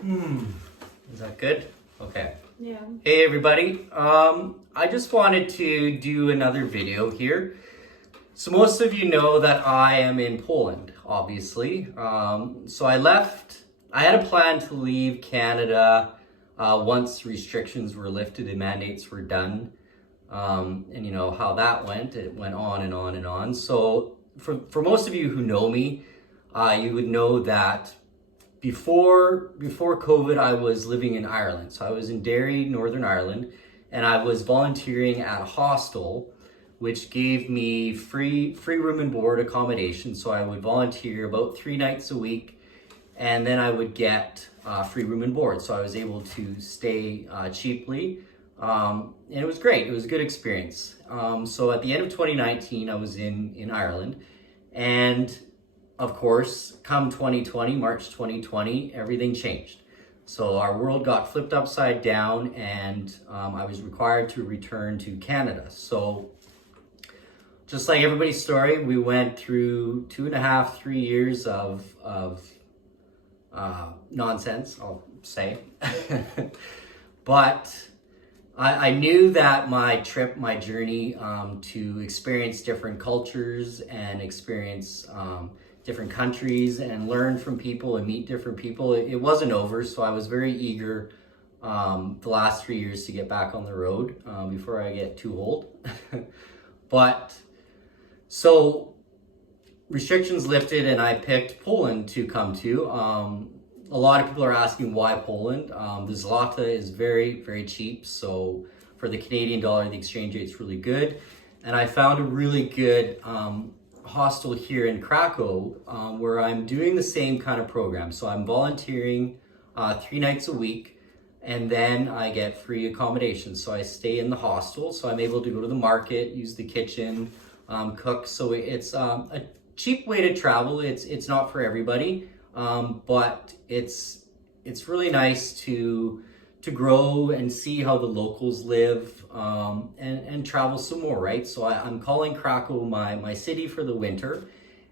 Is that good? Okay. Yeah. Hey everybody. I just wanted to do another video here. So most of you know that I am in Poland, obviously. So I had a plan to leave Canada once restrictions were lifted and mandates were done. And you know how that went. It went on and on and on. So for most of you who know me, you would know that before COVID, I was living in Ireland. So I was in Derry, Northern Ireland, and I was volunteering at a hostel, which gave me free room and board accommodation. So I would volunteer about 3 nights a week, and then I would get free room and board. So I was able to stay cheaply, and it was great. It was a good experience. So at the end of 2019, I was in Ireland, and of course, come 2020, March 2020, everything changed. So our world got flipped upside down, and I was required to return to Canada. So just like everybody's story, we went through 2.5, 3 years of nonsense, I'll say. But I knew that my journey to experience different cultures and experience different countries and learn from people and meet different people, it wasn't over. So I was very eager the last 3 years to get back on the road before I get too old. But so restrictions lifted and I picked Poland to come to. A lot of people are asking why Poland. The zloty is very, very cheap. So for the Canadian dollar, the exchange rate is really good. And I found a really good hostel here in Krakow where I'm doing the same kind of program. So I'm volunteering 3 nights a week, and then I get free accommodation. So I stay in the hostel. So I'm able to go to the market, use the kitchen, cook. So it's a cheap way to travel. It's not for everybody. But it's really nice to grow and see how the locals live, and travel some more, right? So I'm calling Krakow my city for the winter,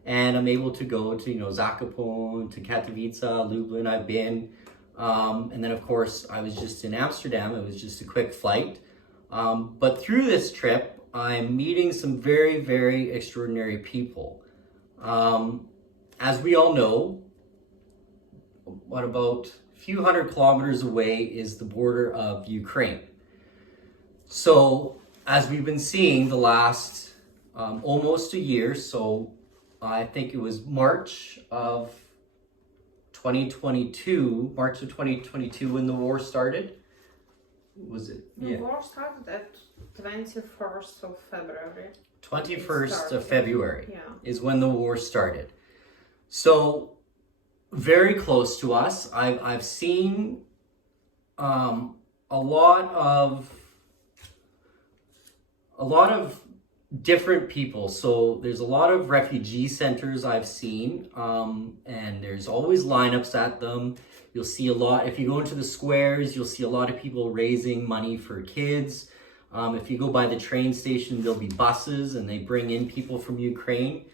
and I'm able to go to, Zakopane, to Katowice, Lublin, I've been. And then of course I was just in Amsterdam. It was just a quick flight. But through this trip, I'm meeting some very, very extraordinary people. As we all know, what about a few hundred kilometers away is the border of Ukraine. So as we've been seeing the last almost a year, so I think it was March of 2022 when the war started. Was it? The war started at 21st of February. 21st of February is when the war started. So very close to us. I've seen a lot of different people. So there's a lot of refugee centers I've seen, and there's always lineups at them. You'll see a lot, if you go into the squares, you'll see a lot of people raising money for kids. If you go by the train station, there'll be buses and they bring in people from Ukraine,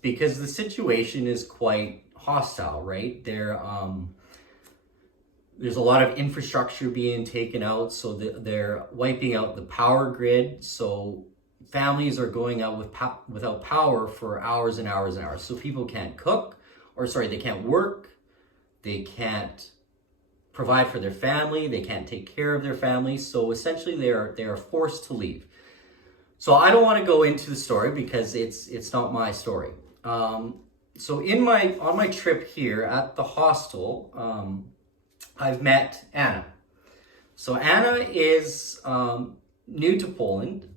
because the situation is quite hostile, right? There's a lot of infrastructure being taken out, so they're wiping out the power grid. So families are going out without power for hours and hours and hours. So people can't they can't work, they can't provide for their family, they can't take care of their family. So essentially they are forced to leave. So I don't want to go into the story because it's not my story. So on my trip here at the hostel, I've met Anna. So Anna is new to Poland.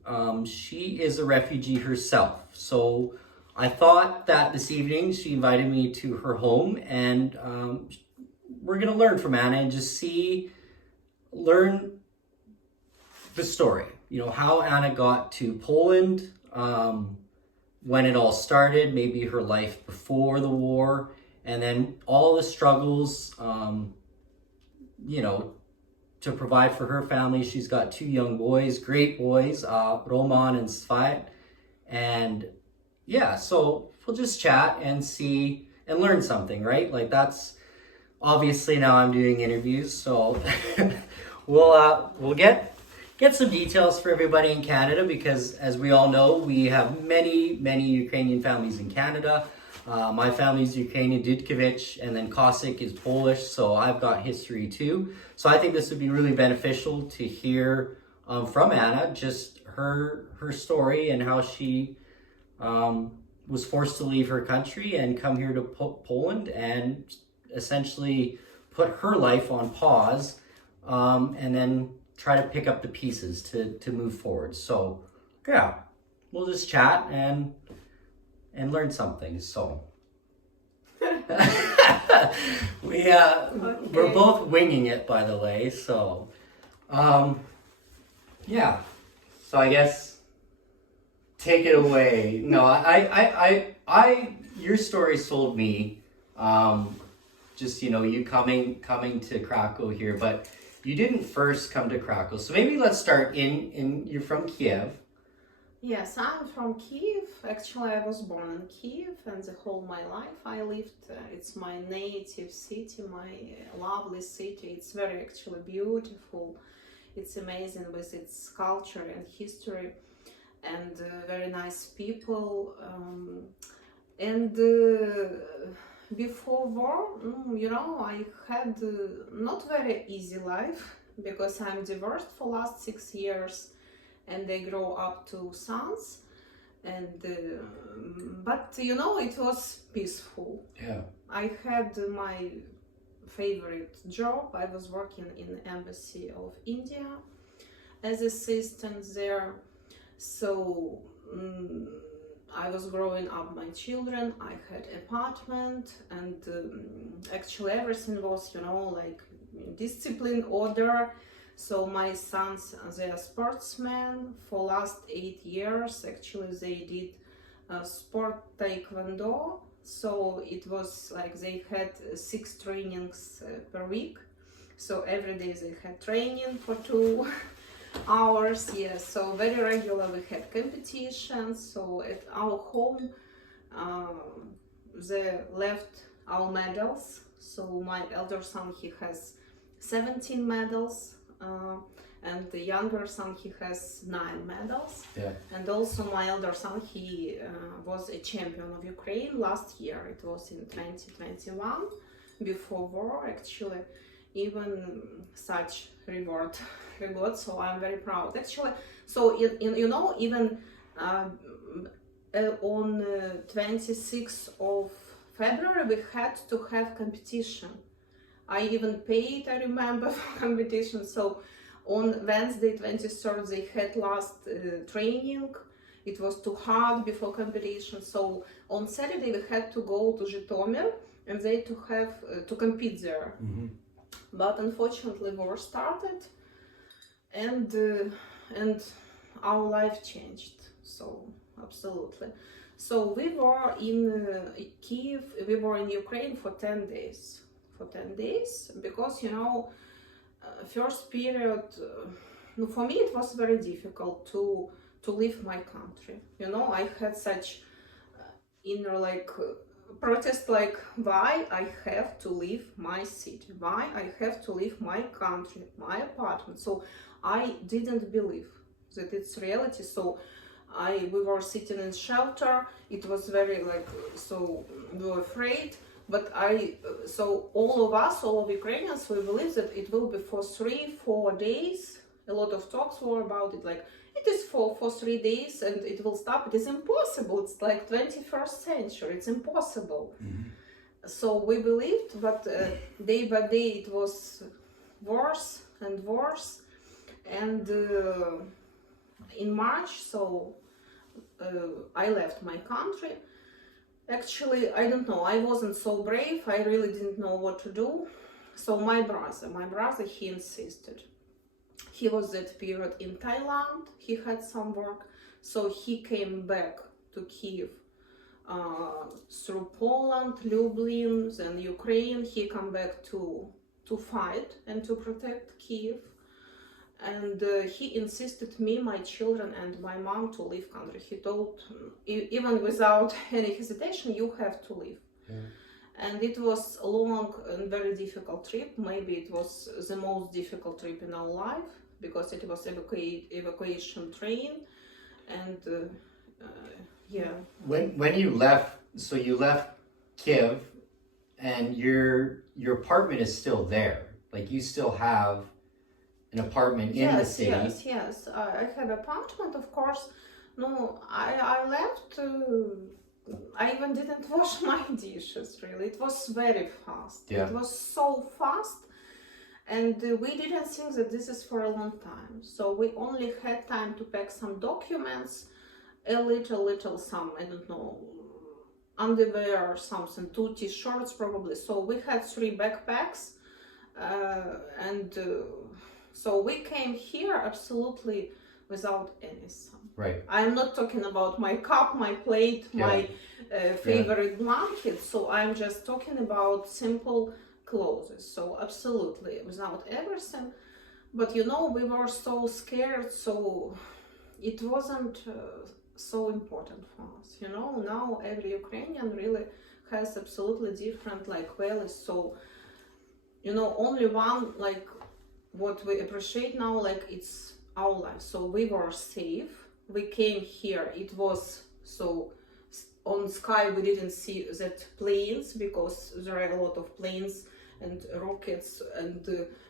She is a refugee herself. So I thought that this evening she invited me to her home, and we're going to learn from Anna and just learn the story. How Anna got to Poland, when it all started, maybe her life before the war, and then all the struggles, to provide for her family. She's got 2 young boys, great boys, Roman and Sviat. And yeah, so we'll just chat and see and learn something, right? Like that's obviously now I'm doing interviews, so we'll get some details for everybody in Canada, because as we all know, we have many Ukrainian families in Canada. My family's Ukrainian, Dudkovich, and then Kosik is Polish, so I've got history too. So I think this would be really beneficial to hear from Anna, just her story and how she was forced to leave her country and come here to Poland and essentially put her life on pause, and then try to pick up the pieces to move forward. So yeah, we'll just chat and learn something. So we're both winging it, by the way. So yeah. So I guess take it away. No, I your story sold me. Just, you coming to Krakow here, but you didn't first come to Krakow. So maybe let's start you're from Kyiv. Yes, I'm from Kyiv. Actually, I was born in Kyiv, and the whole my life I lived. It's my native city, my lovely city. It's very actually beautiful. It's amazing with its culture and history, and very nice people. Before war, I had not very easy life, because I'm divorced for last 6 years, and they grow up 2 sons, and but it was peaceful. Yeah. I had my favorite job. I was working in the embassy of India as assistant there, so I was growing up my children. I had apartment, and actually everything was like discipline, order. So my sons, they are sportsmen. For last 8 years actually they did sport taekwondo. So it was like they had 6 trainings per week. So every day they had training for 2 hours. Yes, so very regular we had competitions. So at our home they left our medals. So my elder son, he has 17 medals, and the younger son, he has 9 medals. Yeah. And also my elder son, he was a champion of Ukraine last year. It was in 2021, before war actually. Even such reward we got, so I'm very proud actually. So even on 26th of February we had to have competition. I even paid, I remember, for competition. So on Wednesday 23rd they had last training. It was too hard before competition. So on Saturday we had to go to Zhytomyr, and they to have to compete there. Mm-hmm. But unfortunately war started, and our life changed. So absolutely. So we were in Kyiv, we were in Ukraine for 10 days. For 10 days, because first period, for me it was very difficult to leave my country. I had such inner protest, like, why I have to leave my city, why I have to leave my country, my apartment. So I didn't believe that it's reality. So we were sitting in shelter. It was very so we were afraid. But so all of us, all of Ukrainians, we believe that it will be for 3-4 days. A lot of talks were about it, like it is for 3 days and it will stop. It is impossible. It's like 21st century. It's impossible. Mm-hmm. So we believed, but day by day it was worse and worse. And in March, so I left my country. Actually, I don't know, I wasn't so brave. I really didn't know what to do. So my brother, he insisted. He was that period in Thailand. He had some work. So he came back to Kyiv through Poland, Lublin, then Ukraine. He came back to fight and to protect Kyiv. And he insisted me, my children, and my mom to leave country. He told, even without any hesitation, you have to leave. Yeah. And it was a long and very difficult trip. Maybe it was the most difficult trip in our life because it was evacuation train, and yeah. When you left, so you left Kyiv, and your apartment is still there. Like you still have an apartment in the city. Yes. I have apartment, of course. No, I left. I even didn't wash my dishes. Really, it was very fast. Yeah. It was so fast, and we didn't think that this is for a long time. So we only had time to pack some documents, a little some, I don't know, underwear or something, 2 t-shirts probably. So we had 3 backpacks, and so we came here absolutely without anything. Right. I'm not talking about my cup, my plate, my favorite blanket. So I'm just talking about simple clothes. So absolutely without everything. But you know, we were so scared, so it wasn't so important for us. You know, now every Ukrainian really has absolutely different like values. So, you know, only one like what we appreciate now, like it's our life. So we were safe. We came here. It was so on sky. We didn't see that planes because there are a lot of planes and rockets, and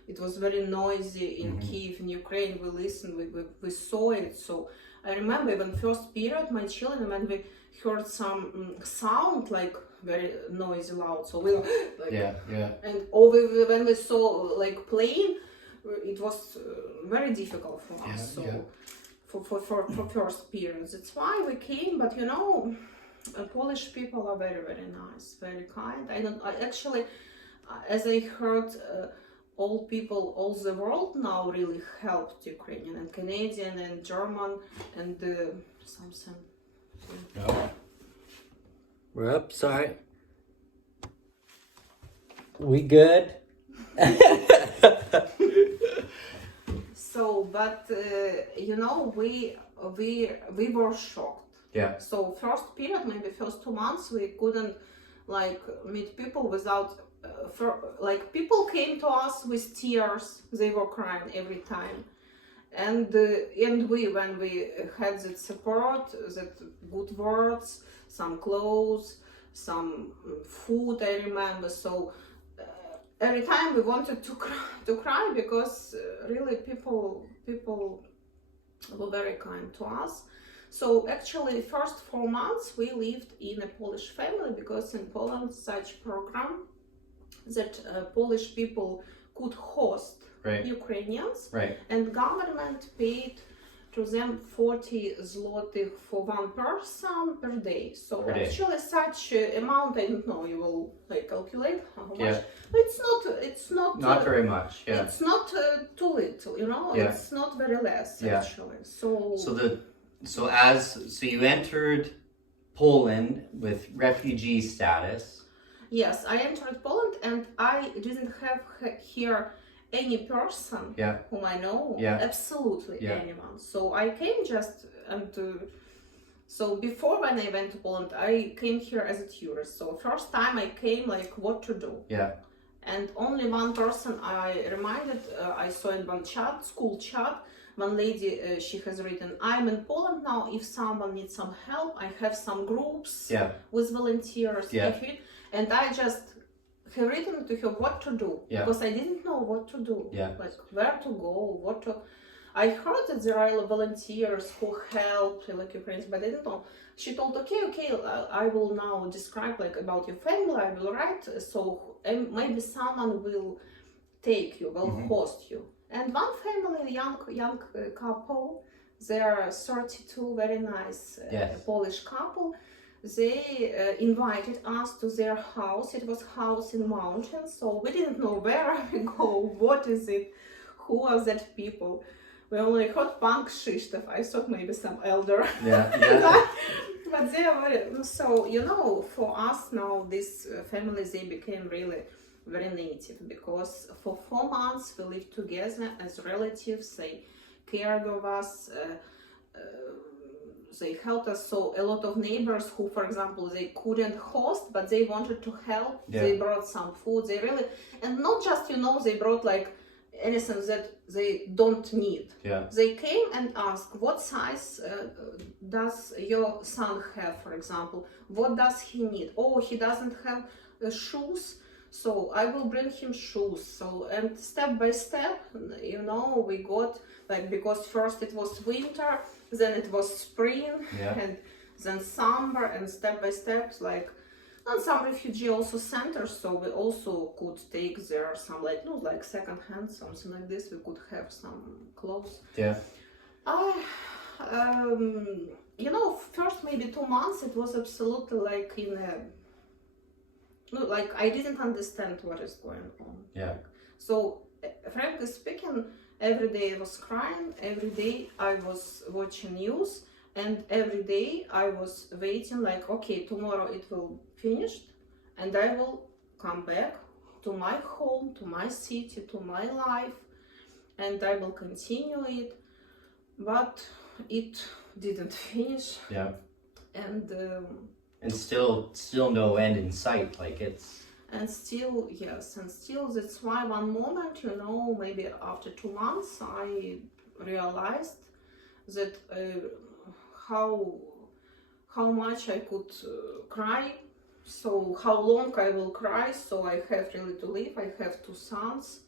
it was very noisy in Kyiv, in Ukraine. We listened. We saw it. So I remember even first period, my children, when we heard some sound like very noisy, loud. So we were like, and when we saw like plane, it was very difficult for us. For first periods, that's why we came. But you know, Polish people are very nice, very kind. I actually, as I heard, all people, all the world now really helped Ukrainian and Canadian and German and something. No. We're up. Sorry. We good? So, but you know, we were shocked. Yeah. So first period, maybe first 2 months, we couldn't like meet people without. Like people came to us with tears. They were crying every time, and we when we had that support, that good words, some clothes, some food. I remember so. Every time we wanted to cry because really people were very kind to us. So actually first 4 months we lived in a Polish family because in Poland such program that Polish people could host Ukrainians, and government paid to them 40 zloty for one person per day. So actually such amount, I don't know, you will like calculate how much. It's not very much. Yeah. It's not too little, you know. Yeah. It's not very less actually. So you entered Poland with refugee status. Yes, I entered Poland and I didn't have here any person whom I know, absolutely anyone. So I came just and so before when I went to Poland, I came here as a tourist. So first time I came like what to do. Yeah. And only one person I reminded, I saw in one chat, school chat, one lady, she has written, I'm in Poland now, if someone needs some help, I have some groups with volunteers. And I just have written to her what to do, because I didn't know what to do, like where to go, I heard that there are volunteers who help like Ukrainians, but I didn't know. She told, okay, I will now describe like about your family, I will write, so maybe someone will take you, will host you. And one family, young couple, they are 32, very nice Polish couple. They invited us to their house. It was house in mountains, so we didn't know where we go, what is it, who are that people. We only heard Punk Krzysztof. I thought maybe some elder. But they are very, so you know, for us now, this family, they became really very native, because for 4 months we lived together as relatives. They cared of us. they helped us. So a lot of neighbors who, for example, they couldn't host, but they wanted to help. Yeah. They brought some food. They really, and not just, they brought like anything that they don't need. Yeah. They came and asked, what size does your son have, for example? What does he need? Oh, he doesn't have shoes. So I will bring him shoes. So, and step by step, we got, like, because first it was winter, then it was spring, Yeah. and then summer, and step by step, like, and some refugee also centers, so we also could take there some, like second hand, something like this. We could have some clothes. Yeah. First maybe 2 months, it was absolutely like like I didn't understand what is going on. Yeah. So, frankly speaking, every day I was crying, every day I was watching news, and every day I was waiting, like, okay, tomorrow it will finish, and I will come back to my home, to my city, to my life, and I will continue it. But it didn't finish. Yeah. And still no end in sight. Like it's. And still, yes, and still, that's why one moment, maybe after 2 months, I realized that how much I could cry, so how long I will cry, so I have really to live. I have 2 sons,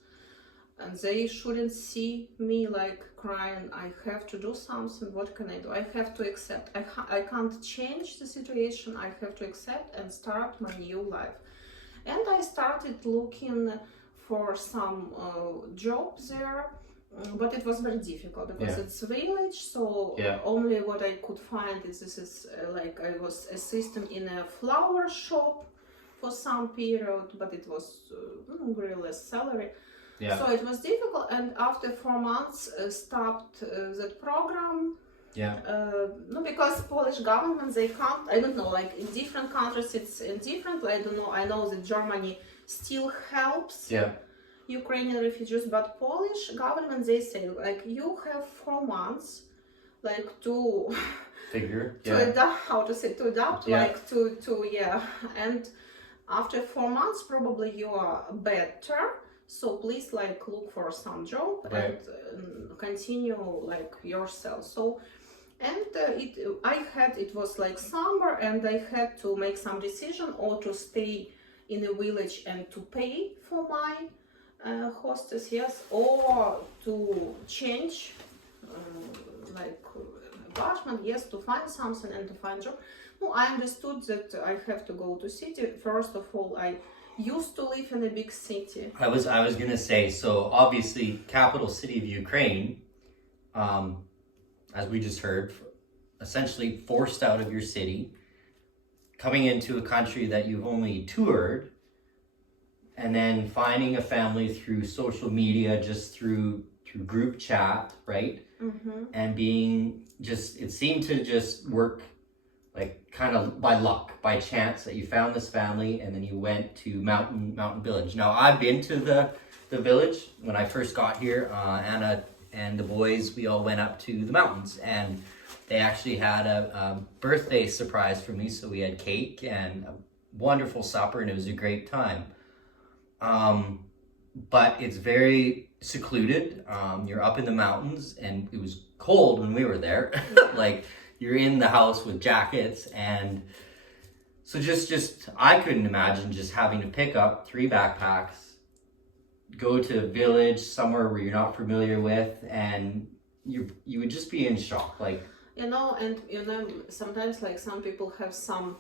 and they shouldn't see me like crying. I have to do something. What can I do? I have to accept. I can't change the situation. I have to accept and start my new life. And I started looking for some job there, but it was very difficult because it's a village, so only what I could find is this is like I was assistant in a flower shop for some period, but it was very less salary. Yeah. So it was difficult, and after 4 months stopped that program. Yeah. Because Polish government, they can't, I don't know, like in different countries it's different. I don't know, I know that Germany still helps Ukrainian refugees, but Polish government, they say, like, you have 4 months, like, to figure, to adapt, to adapt, like, to and after 4 months, probably you are better. So please, like, look for some job and continue, like, yourself. So, and it was like summer, and I had to make some decision, or to stay in a village and to pay for my hostess, or to change, like, apartment, to find something and to find job. No, I understood that I have to go to city. First of all, I used to live in a big city. I was gonna say, so obviously capital city of Ukraine, as we just heard, essentially forced out of your city, coming into a country that you've only toured, and then finding a family through social media, just through group chat, right? Mm-hmm. And being just, it seemed to just work like kind of by luck, by chance, that you found this family, and then you went to Mountain Village. Now, I've been to the village when I first got here. Anna and the boys, we all went up to the mountains, and they actually had a birthday surprise for me. So we had cake and a wonderful supper, and it was a great time. But it's very secluded. You're up in the mountains, and it was cold when we were there. Like, you're in the house with jackets, and so just I couldn't imagine just having to pick up 3 backpacks, go to a village somewhere where you're not familiar with, and you would just be in shock, like, sometimes, like, some people have some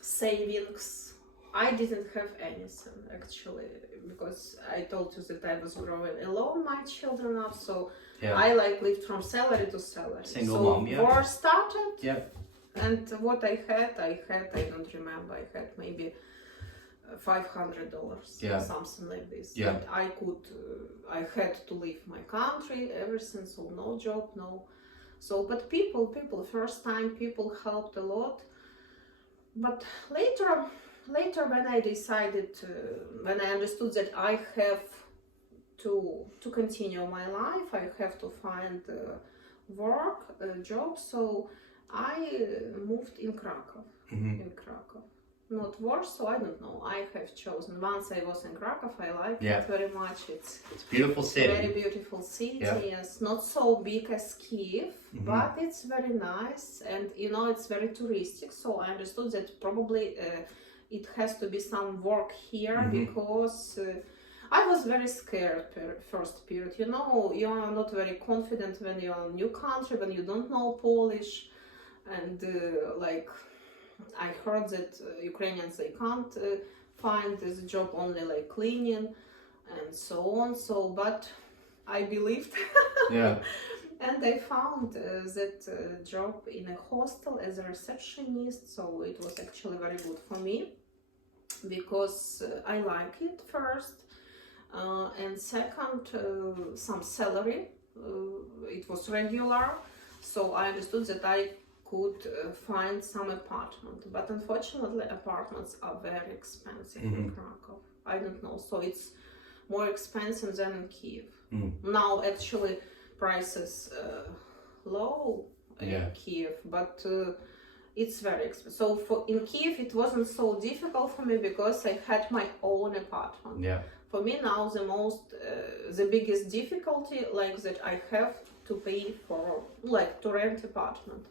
savings. I didn't have anything, actually, because I told you that I was growing alone, my children up, so I lived from salary to salary. Single mom, war started, and what I had, I don't remember, I had maybe $500, something like this. Yeah. And I had to leave my country, everything, so no job, no. So, but people, first time, people helped a lot. But later when I decided, when I understood that I have to continue my life, I have to find work, a job. So I moved in Krakow. In Krakow. Not Warsaw, I don't know. I have chosen. Once I was in Krakow, I like it very much. It's a beautiful city. Very beautiful city, yes. Not so big as Kyiv, but it's very nice. And you know, it's very touristic. So I understood that probably it has to be some work here because I was very scared first period. You know, you are not very confident when you're in a new country, when you don't know Polish. And like, I heard that Ukrainians, they can't find this job, only like cleaning and so on. So, but I believed. And I found that job in a hostel as a receptionist. So it was actually very good for me because I like it first. And second, some salary. It was regular. So I understood that I could find some apartment, but unfortunately apartments are very expensive in Krakow. I don't know, so it's more expensive than in Kyiv. Now actually prices low in Kyiv, but it's very expensive. So in Kyiv it wasn't so difficult for me because I had my own apartment. For me now the biggest difficulty like that I have to pay for, like, to rent apartment.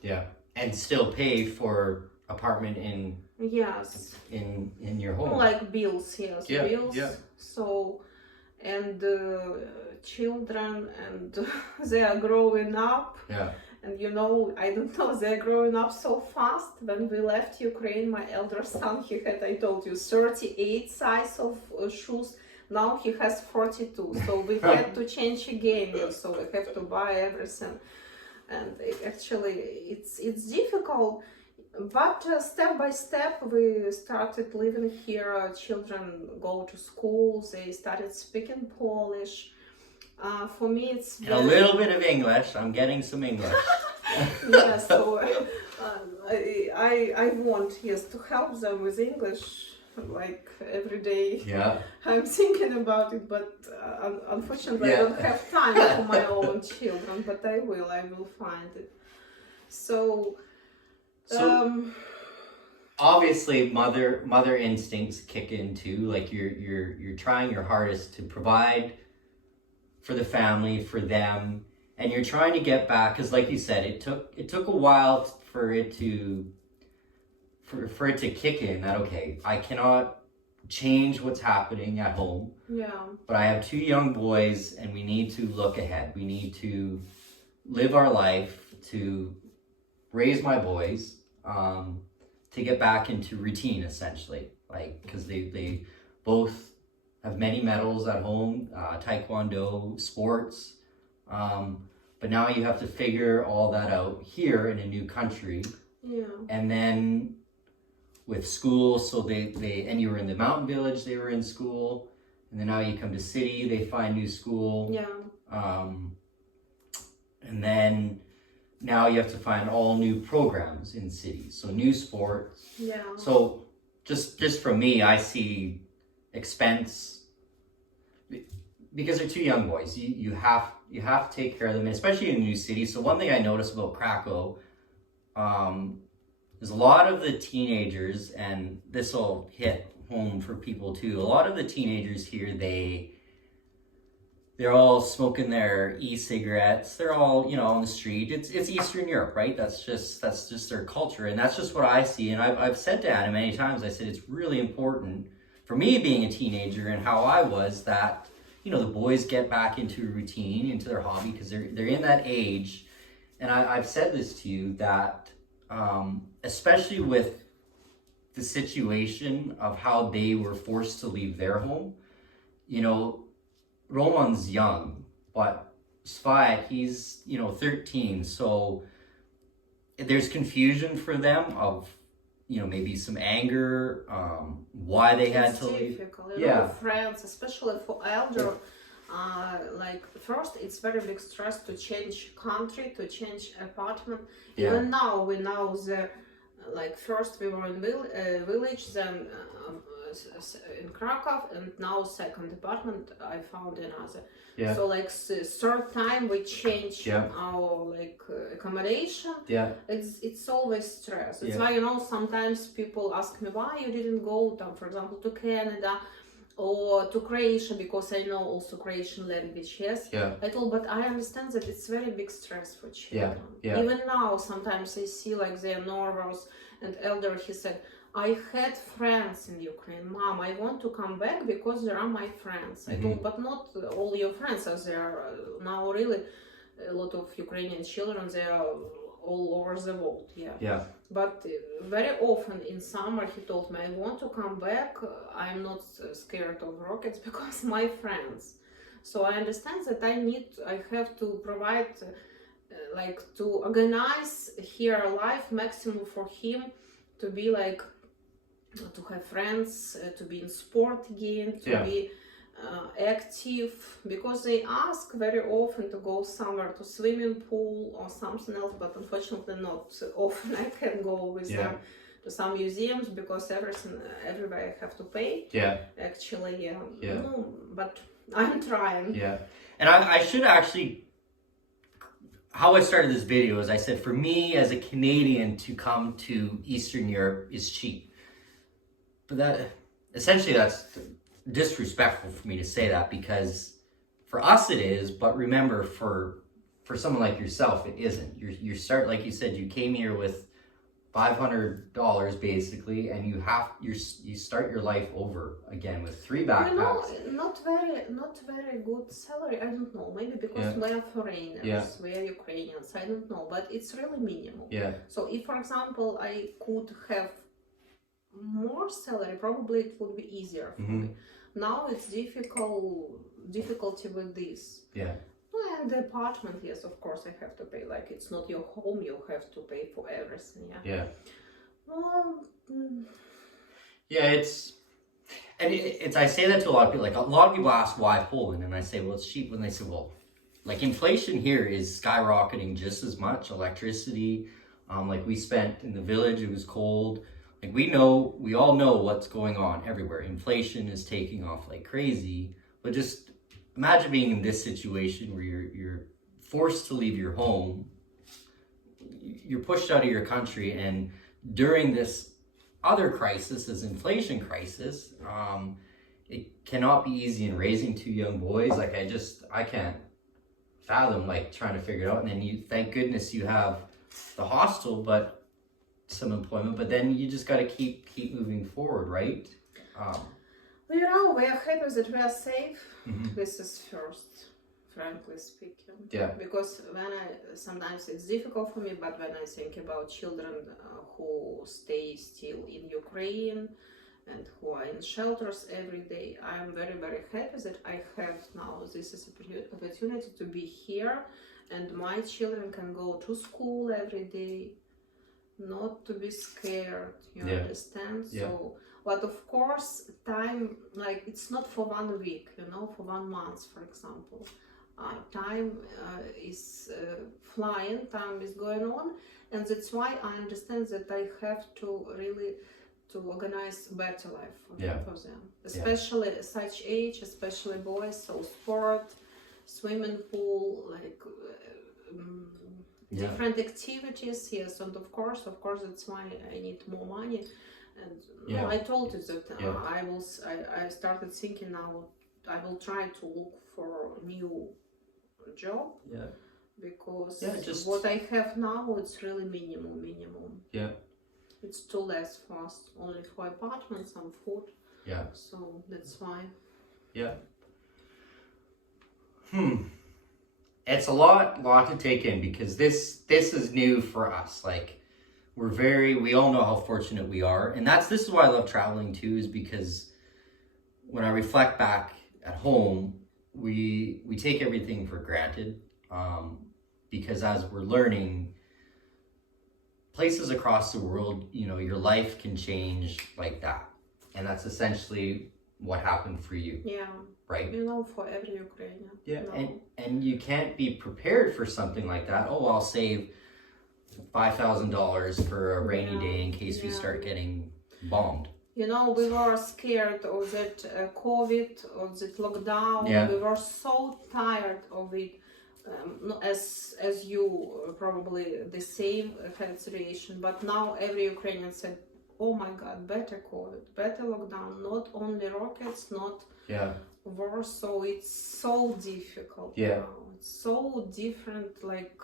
And still pay for apartment in your home. Like bills, bills. So, and children, and they are growing up. And you know, I don't know, they're growing up so fast. When we left Ukraine, my elder son, he had, I told you, 38 size of shoes. Now he has 42. So we had to change again. So we have to buy everything. And actually it's difficult, but step by step we started living here. Children go to school, they started speaking Polish. For me it's a little bit of English. I'm getting some English. So I want to help them with English, like every day. I'm thinking about it, but unfortunately I don't have time for my own children, but I will find it. So obviously mother instincts kick in too. Like you're trying your hardest to provide for the family, for them, and you're trying to get back, because like you said, it took a while for it to kick in that, okay, I cannot change what's happening at home. But I have 2 young boys and we need to look ahead. We need to live our life, to raise my boys, to get back into routine essentially. Like, because they both have many medals at home, taekwondo, sports. But now you have to figure all that out here in a new country. And then with school, so and you were in the mountain village, they were in school, and then now you come to city, they find new school. And then now you have to find all new programs in cities, so new sports. So just from me, I see expense, because they're 2 young boys. You have to take care of them, especially in a new city. So one thing I noticed about Krakow, there's a lot of the teenagers, and this will hit home for people too. A lot of the teenagers here, they're all smoking their e-cigarettes. They're all, on the street. It's Eastern Europe, right? That's just their culture, and that's just what I see. And I've said to Anna many times, I said it's really important for me being a teenager and how I was, that the boys get back into a routine, into their hobby, because they're in that age. And I've said this to you, that especially with the situation of how they were forced to leave their home. Roman's young, but Sviat, he's 13, so there's confusion for them of maybe some anger, why they had to leave. Friends, especially for elder, like first it's very big stress to change country, to change apartment. Even now we know the, like, first we were in village, then in Krakow, and now second apartment I found another. Yeah. So like third time we change Yeah. our like accommodation. Yeah. It's always stress. It's Yeah. why, you know, sometimes people ask me why you didn't go down, for example, to Canada or to Croatia, because I know also Croatian language. Yes. Yeah. I told, but I understand that it's very big stress for children. Yeah. Even now, sometimes I see like they're nervous. And elder, he said, I had friends in Ukraine. Mom, I want to come back because there are my friends. I told, but not all your friends are there. Now really a lot of Ukrainian children, they are all over the world. Yeah. But very often in summer he told me, I want to come back. I'm not scared of rockets because my friends. So I understand that I have to provide like to organize here life maximum for him to be like to have friends, to be in sport again, to be active, because they ask very often to go somewhere to swimming pool or something else, but unfortunately not so often I can go with them to some museums because everywhere I have to pay. Actually, no, but I'm trying. And I should actually, how I started this video is I said, for me as a Canadian to come to Eastern Europe is cheap. But that's disrespectful for me to say that, because for us it is, but remember for someone like yourself, it isn't. You start, like you said, you came here with $500 basically, and you start your life over again with 3 backpacks. You know, not very good salary. I don't know. Maybe because we are foreigners, we are Ukrainians. I don't know, but it's really minimal. So if, for example, I could have more salary, probably it would be easier for me. Now it's difficulty with this. And the apartment, yes, of course, I have to pay. Like, it's not your home, you have to pay for everything. It's I say that to a lot of people. Like, a lot of people ask why Poland, and I say, well, it's cheap. When they say, well, like, inflation here is skyrocketing just as much. Electricity, like we spent in the village, it was cold. Like, we all know what's going on everywhere. Inflation is taking off like crazy, but just imagine being in this situation where you're forced to leave your home, you're pushed out of your country, and during this other crisis, this inflation crisis, it cannot be easy in raising 2 young boys. Like, I can't fathom like trying to figure it out. And then thank goodness you have the hostel, but some employment, but then you just got to keep moving forward, right? You know, we are happy that we are safe. This is first, frankly speaking. Because sometimes it's difficult for me, but when I think about children who stay still in Ukraine and who are in shelters every day, I'm very, very happy that I have now this opportunity to be here, and my children can go to school every day, not to be scared, you understand? So, but of course, time, like, it's not for 1 week, you know, for 1 month, for example. Time is flying, time is going on, and that's why I understand that I have to really to organize better life for them, especially at such age, especially boys. So sport, swimming pool, like different activities, and of course that's why I need more money. And I told you that I started thinking now I will try to look for a new job, because what I have now, it's really minimum. It's too less for us, only for apartment, some food. So that's why. It's a lot to take in, because this is new for us. Like, we all know how fortunate we are, and this is why I love traveling too, is because when I reflect back at home, we take everything for granted, because as we're learning places across the world, you know, your life can change like that, and that's essentially what happened for you. Right? You know, for every Ukrainian. And you can't be prepared for something like that. Oh, I'll save $5,000 for a rainy day in case we start getting bombed. You know, we were scared of that COVID, of that lockdown. Yeah. We were so tired of it. As you probably the same had situation. But now every Ukrainian said, "Oh my God, better COVID, better lockdown. Not only rockets, not Yeah. war." So it's so difficult. Yeah. Now. It's so different, like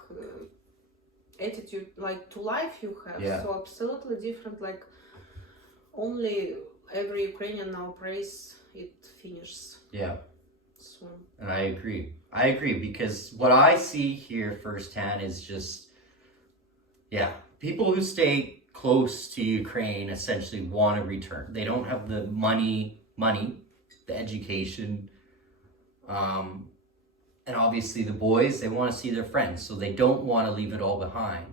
attitude, like to life you have. Yeah. So absolutely different. Like only every Ukrainian now prays it finishes Yeah. soon. And I agree. I agree because what I see here firsthand is just, yeah, people who stay close to Ukraine essentially want to return. They don't have the money, the education, and obviously the boys, they want to see their friends, so they don't want to leave it all behind.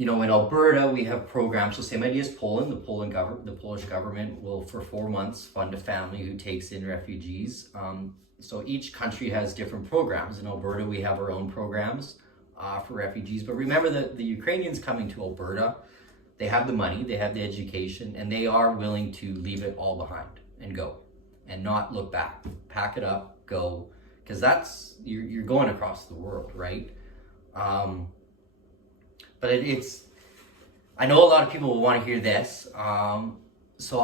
You know, in Alberta, we have programs, so same idea as Poland. The Polish government will, for 4 months, fund a family who takes in refugees. So each country has different programs. In Alberta, we have our own programs for refugees. But remember that the Ukrainians coming to Alberta, they have the money, they have the education, and they are willing to leave it all behind and go and not look back. Pack it up, go. Because you're going across the world, right? But it's, I know a lot of people will want to hear this. So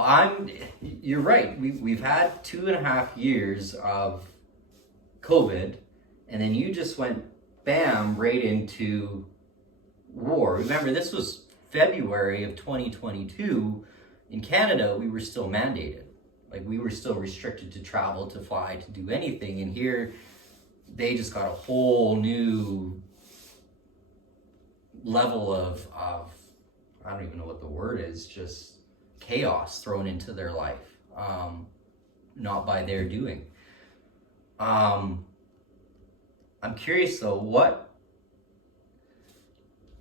you're right. We've had 2.5 years of COVID, and then you just went bam right into war. Remember, this was February of 2022. In Canada, we were still mandated. Like, we were still restricted to travel, to fly, to do anything. And here, they just got a whole new level of I don't even know what the word is, just chaos thrown into their life, not by their doing. I'm curious though, what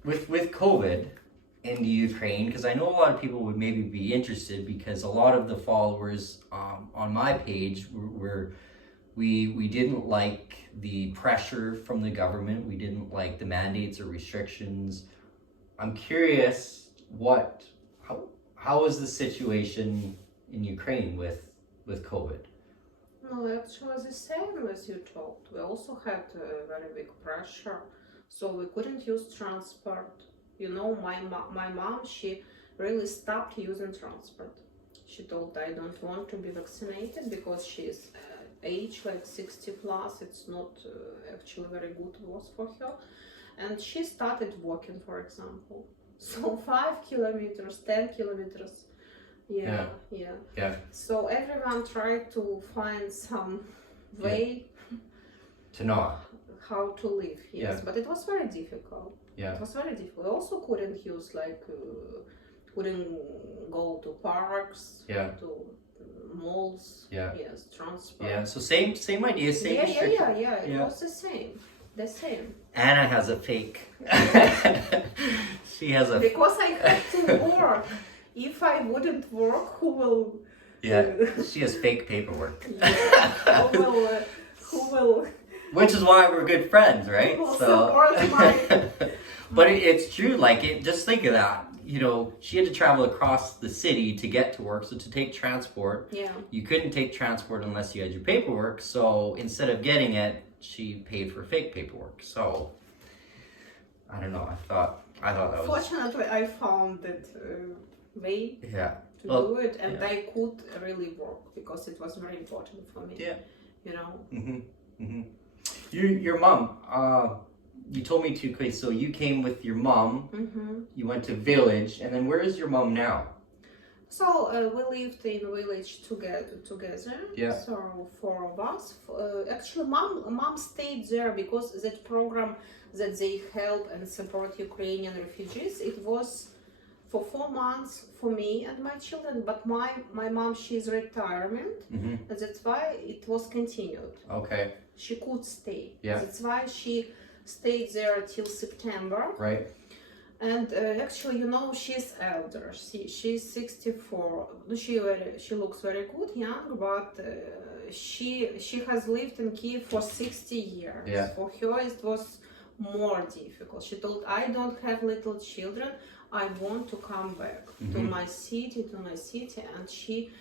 with COVID in the Ukraine, because I know a lot of people would maybe be interested, because a lot of the followers on my page we didn't like the pressure from the government. We didn't like the mandates or restrictions. I'm curious, how is the situation in Ukraine with COVID? No, actually the same as you told. We also had very big pressure, so we couldn't use transport. You know, my mom, she really stopped using transport. She told, I don't want to be vaccinated because she's age like 60 plus. It's not actually very good was for her. And she started walking, for example. So 5 kilometers, 10 kilometers. Yeah. So everyone tried to find some way to not how to live. Yes, but it was very difficult. Yeah. It was very difficult. We also couldn't use couldn't go to parks, to malls. Yes, transport. Yeah. So same idea, same restriction. Yeah. It was the same. Anna has a fake. She has a. Because I had to work. If I wouldn't work, who will? Yeah, she has fake paperwork. Who will? Which is why we're good friends, right? Who will support my? But it's true. Like, just think of that. You know, she had to travel across the city to get to work. So to take transport, you couldn't take transport unless you had your paperwork. So instead of getting it, she paid for fake paperwork. So I don't know. I thought that was. Fortunately, I found that way to do it, and I could really work because it was very important for me. Yeah. You know. Your mom. You told me to. Okay, so you came with your mom. You went to village, and then where is your mom now? So we lived in a village together. Yeah. So 4 of us. Actually, mom stayed there because that program that they help and support Ukrainian refugees. It was for 4 months for me and my children. But my mom, she's retirement, and that's why it was continued. Okay. She could stay. Yeah. That's why she stayed there till September. Right. And actually, you know, she's elder. She's 64. She looks very good, young, but she has lived in Kyiv for 60 years. Yeah. For her, it was more difficult. She told, I don't have little children. I want to come back to my city, and she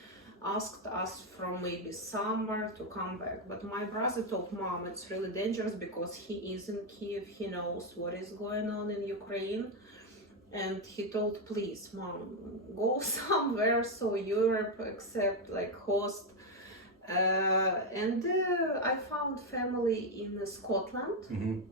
asked us from maybe summer to come back. But my brother told mom it's really dangerous because he is in Kyiv, he knows what is going on in Ukraine. And he told, please, mom, go somewhere so Europe accept like host. And I found family in Scotland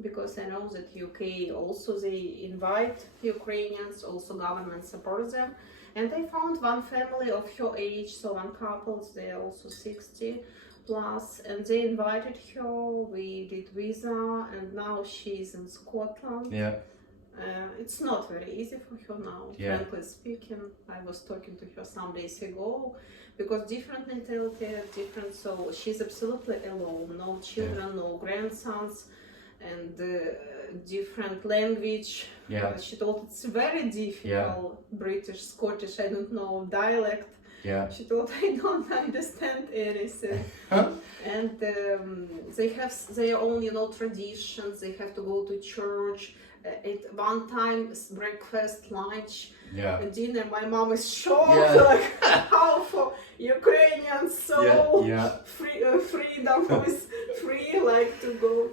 because I know that UK also they invite Ukrainians, also government supports them. And I found one family of her age, so one couple, they are also 60 plus, and they invited her. We did visa, and now she's in Scotland. Yeah. It's not very easy for her now, frankly speaking. I was talking to her some days ago because different mentality, different. So she's absolutely alone, no children, no grandsons, and different language. She told it's very difficult. British, Scottish, I don't know, dialect. She told I don't understand anything. And they have their own, traditions. They have to go to church. At one time, breakfast, lunch, dinner. My mom is shocked, like how for Ukrainians so freedom is free, like to go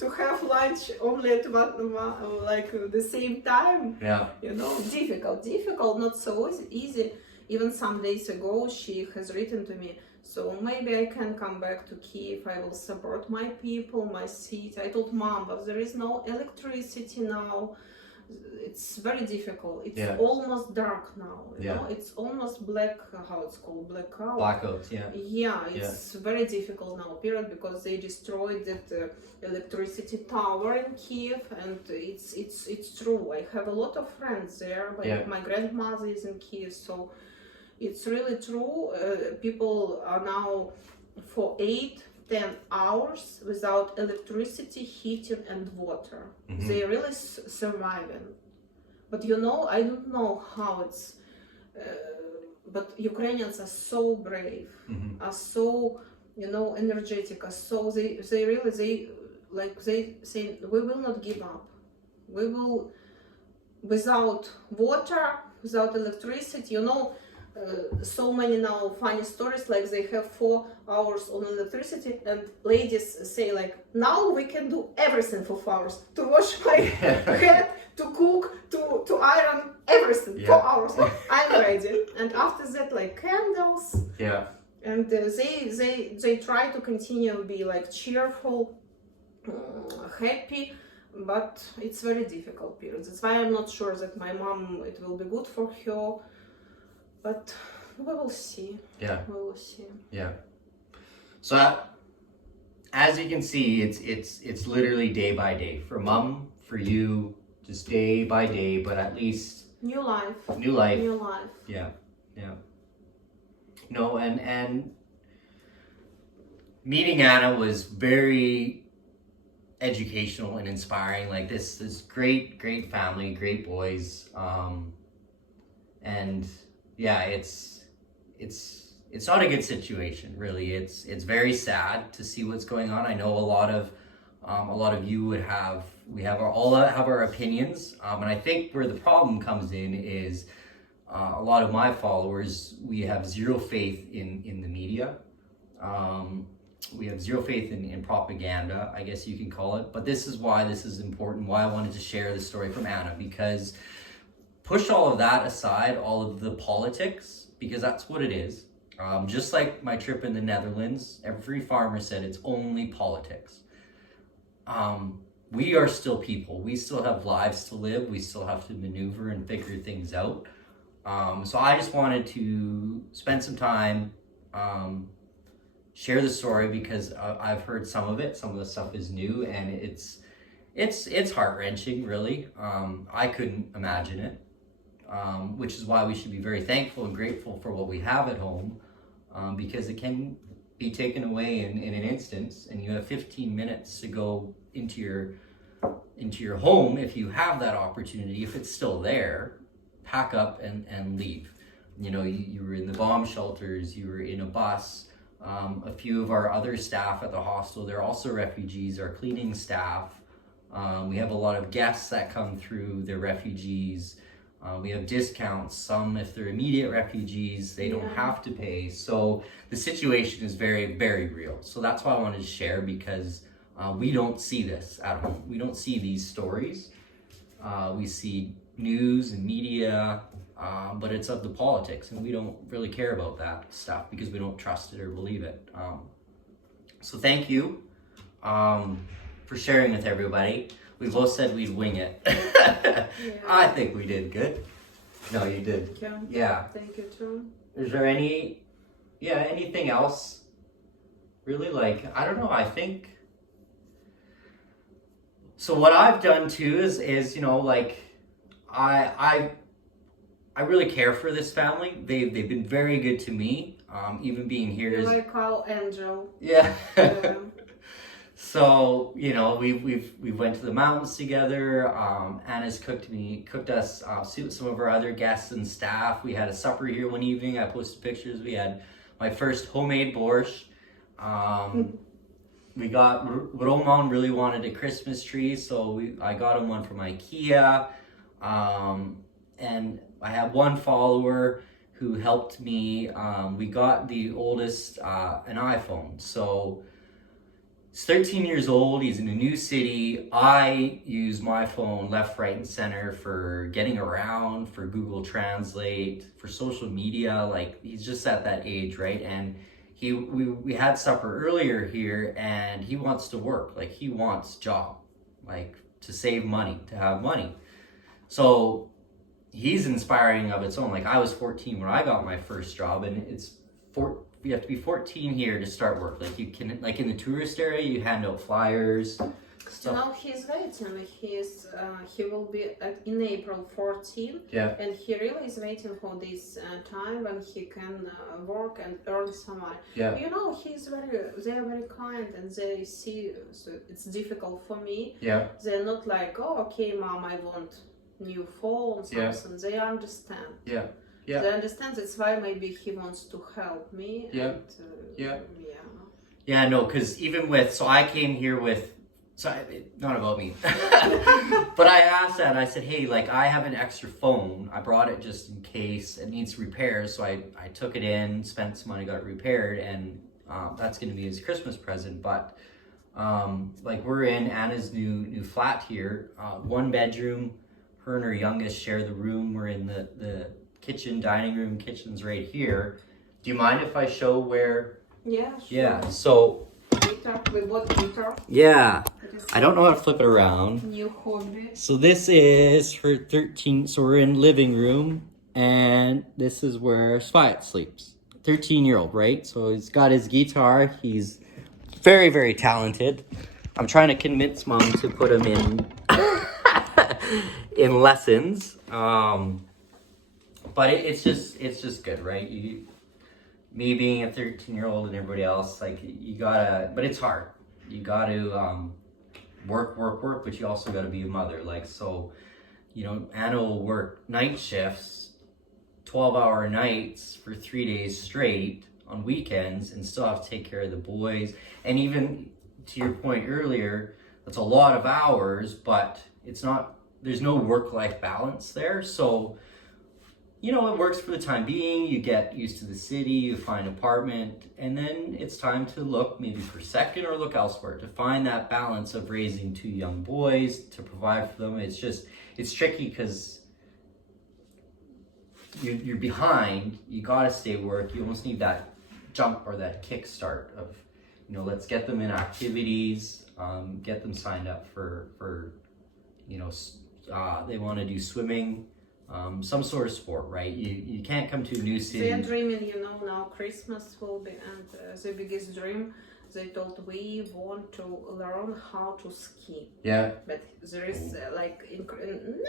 to have lunch only at one like the same time. Difficult, not so easy. Even some days ago, she has written to me, so maybe I can come back to Kyiv, I will support my people, my city. I told mom, but there is no electricity now. It's very difficult. It's almost dark now. You know? It's almost black, how it's called, blackout. Blackouts, it's very difficult now, period, because they destroyed that electricity tower in Kyiv, and it's true. I have a lot of friends there, but my grandmother is in Kyiv, so it's really true. People are now for 8-10 hours without electricity, heating, and water. They really surviving. But I don't know how it's. But Ukrainians are so brave, are so energetic, are so they say we will not give up. We will without water, without electricity. So many now funny stories, like they have 4 hours on electricity, and ladies say like, now we can do everything for 4 hours, to wash my head, to cook, to iron, everything. 4 hours. I'm ready. And after that, like candles. And they try to continue be like cheerful, happy, but it's very difficult period. That's why I'm not sure that my mom, it will be good for her. But we will see. We will see. So as you can see, it's literally day by day. For mom, for you, just day by day, but at least new life. And meeting Anna was very educational and inspiring. Like this great family, great boys, and it's not a good situation, really. It's very sad to see what's going on. I know a lot of you we all have our opinions, and I think where the problem comes in is a lot of my followers, we have zero faith in the media. We have zero faith in propaganda, I guess you can call it. But this is why this is important, why I wanted to share the story from Anna, because push all of that aside, all of the politics, because that's what it is. Just like my trip in the Netherlands, every farmer said it's only politics. We are still people. We still have lives to live. We still have to maneuver and figure things out. So I just wanted to spend some time, share the story, because I've heard some of it. Some of the stuff is new, and it's heart-wrenching, really. I couldn't imagine it. Which is why we should be very thankful and grateful for what we have at home, because it can be taken away in an instant, and you have 15 minutes to go into your home. If you have that opportunity, if it's still there, pack up and leave. You were in the bomb shelters, you were in a bus. A few of our other staff at the hostel, they're also refugees, our cleaning staff. We have a lot of guests that come through. They're refugees. We have discounts. Some, if they're immediate refugees, they don't have to pay. So the situation is very, very real. So that's why I wanted to share, because we don't see this at home. We don't see these stories. We see news and media, but it's of the politics, and we don't really care about that stuff because we don't trust it or believe it. So thank you for sharing with everybody. We both said we'd wing it. I think we did good. No, you did. Yeah. Thank you too. Is there anything else? Really, like, I don't know, I think. So what I've done too is you know, like, I really care for this family. They've been very good to me. Even being here You're like our angel. Yeah. So, you know, we went to the mountains together. Anna's cooked us some of our other guests and staff. We had a supper here one evening. I posted pictures. We had my first homemade borscht. We got Roman really wanted a Christmas tree, so I got him one from IKEA. And I have one follower who helped me. We got the oldest an iPhone. So he's 13 years old. He's in a new city. I use my phone left, right, and center for getting around, for Google Translate, for social media. Like, he's just at that age, right? And we had supper earlier here, and he wants to work. Like, he wants a job, like, to save money, to have money. So he's inspiring of its own. Like, I was 14 when I got my first job, and you have to be 14 here to start work. Like, you can, like, in the tourist area, you hand out flyers, stuff. No, he's waiting. He will be in April 14. Yeah. And he really is waiting for this time when he can work and earn some money. Yeah. You know, they're very kind, and they see, so it's difficult for me. Yeah. They're not like, oh, okay, mom, I want new phone, something. They understand. Yeah. Yeah. They understand. That's why maybe he wants to help me. Yeah. And, Yeah, no, because even so I came here with, not about me, but I asked that, and I said, hey, like, I have an extra phone. I brought it just in case it needs repairs. So I took it in, spent some money, got it repaired, and that's going to be his Christmas present. But like, we're in Anna's new flat here, 1 bedroom. Her and her youngest share the room. We're in the kitchen, dining room. Kitchen's right here. Do you mind if I show where? Yeah, sure. Yeah, so. We bought guitar. Yeah, I don't know how to flip it around. New hobby. So this is her 13, so we're in living room, and this is where Sviat sleeps. 13-year-old, right? So he's got his guitar. He's very, very talented. I'm trying to convince mom to put him in in lessons. But it's just good, right? Me being a 13-year-old and everybody else, like, you gotta, but it's hard. You gotta work, but you also gotta be a mother. Like, so, you know, Anna will work night shifts, 12-hour nights for 3 days straight on weekends, and still have to take care of the boys. And even to your point earlier, that's a lot of hours, but there's no work-life balance there. So, you know, it works for the time being. You get used to the city, you find an apartment, and then it's time to look maybe for second or look elsewhere to find that balance of raising 2 young boys, to provide for them. It's tricky because you're behind. You gotta stay work. You almost need that jump or that kickstart of, you know, let's get them in activities, get them signed up for you know, they want to do swimming. Some sort of sport, right? You can't come to a new city. They're dreaming, you know, now Christmas will be, and the biggest dream, they told we want to learn how to ski. Yeah. But there is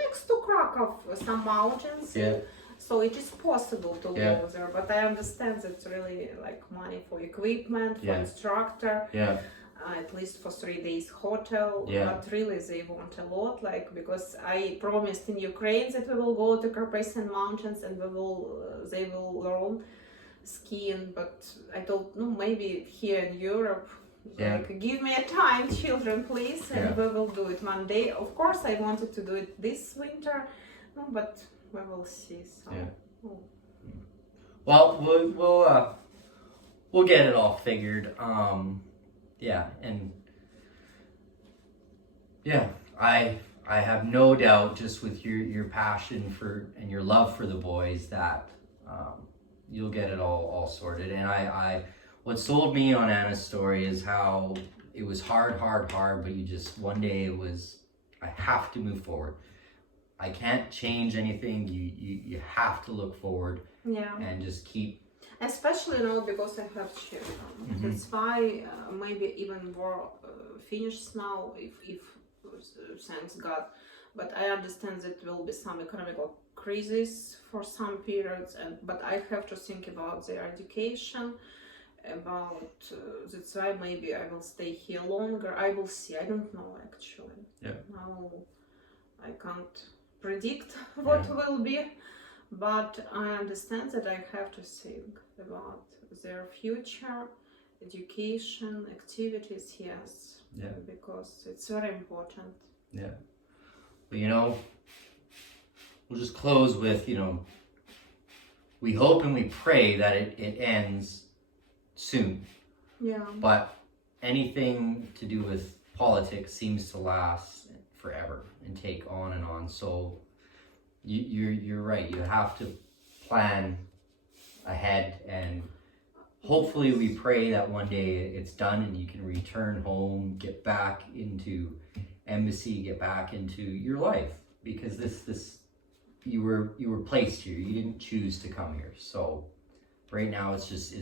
next to Krakow some mountains. Yeah. So it is possible to go there, but I understand that's really like money for equipment, for instructor. Yeah. At least for 3 days hotel, but really they want a lot, like, because I promised in Ukraine that we will go to Carpathian Mountains and they will learn skiing, but I thought, no, maybe here in Europe Yeah. Like, give me a time, children, please, and Yeah. we will do it one day. Of course, I wanted to do it this winter, no, but we will see. So. Yeah. Oh. Well, we'll get it all figured. Yeah, and yeah, I have no doubt, just with your passion for and your love for the boys, that you'll get it all sorted. And I what sold me on Anna's story is how it was hard, but you just, one day it was, I have to move forward. I can't change anything. You have to look forward. Yeah. And just keep. Especially now because I have children. Mhm. That's why maybe even war finished now, if thanks God. But I understand that will be some economical crisis for some periods, but I have to think about their education. That's why maybe I will stay here longer. I will see. I don't know actually. Yeah. Now I can't predict what will be. But I understand that I have to think about their future, education, activities, yes. Yeah. Because it's very important. Yeah. But we'll just close with, we hope and we pray that it ends soon. Yeah. But anything to do with politics seems to last forever and take on and on. So you're right. You have to plan ahead, and hopefully we pray that one day it's done and you can return home, get back into embassy, get back into your life, because this you were placed here. You didn't choose to come here. So right now it's just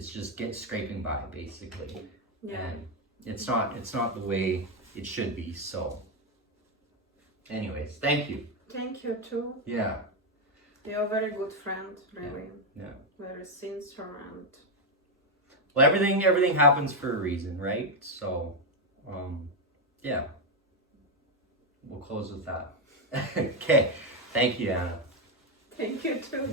scraping by, basically. Yeah. And it's not the way it should be. So anyways, thank you. Thank you too. Yeah. You're a very good friend, really. Yeah. Very sincere and. Well, everything happens for a reason, right? So, yeah. We'll close with that. Okay. Thank you, Anna. Thank you too.